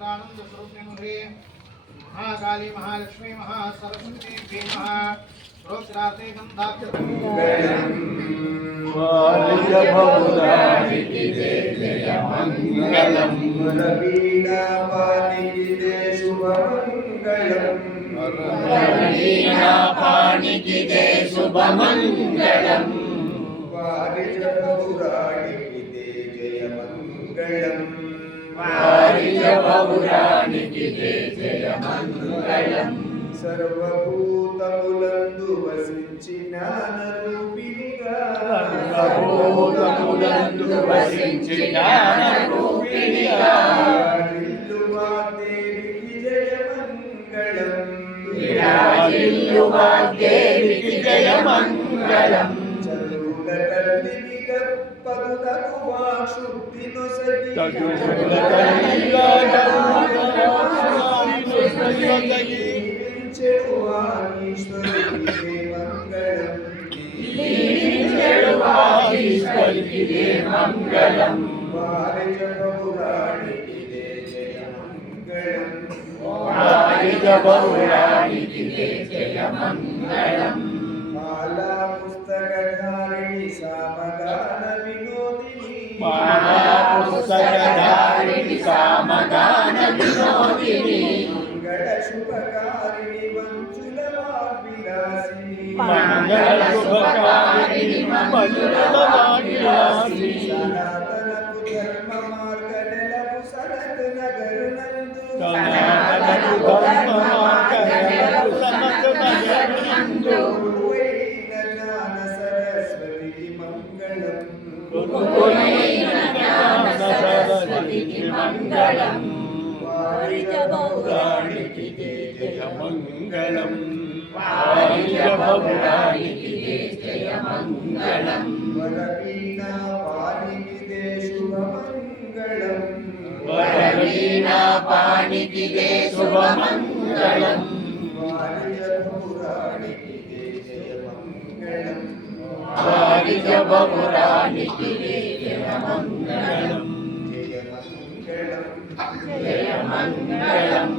आनंद स्वरूपिणी महाकाली महालक्ष्मी महासरस्वती नमः रोत्राते వారిజబౌరానికి జయ మంగళం సర్వభూతములందు వసించిన రూపిణిగా విరాజిల్లు వాగ్దేవికి జయ మంగళం చలుల తల్లిని గప్పదులకు వాశుద్ధి నొసగి మంగళం వారిజబౌరానికి జయ మంగళం మాలా పుస్తకధారిణి సామగాన వినోదిని మంగళ శుభకారిణి మంజుల వాగ్విలాసిని సనాతనకు ధర్మ మార్గనలకు సనత్ నగరునందు గురువైన జ్ఞాన సరస్వతికి మంగళం వారిజబౌరానికి జయ మంగళం జయ మంగళం వరవీణా పాణికి శుభమంగళం శుభమంగళం వారిజబౌరానికి జయ మంగళం వారిజబౌరానికి జయ మంగళం జయ మంగళం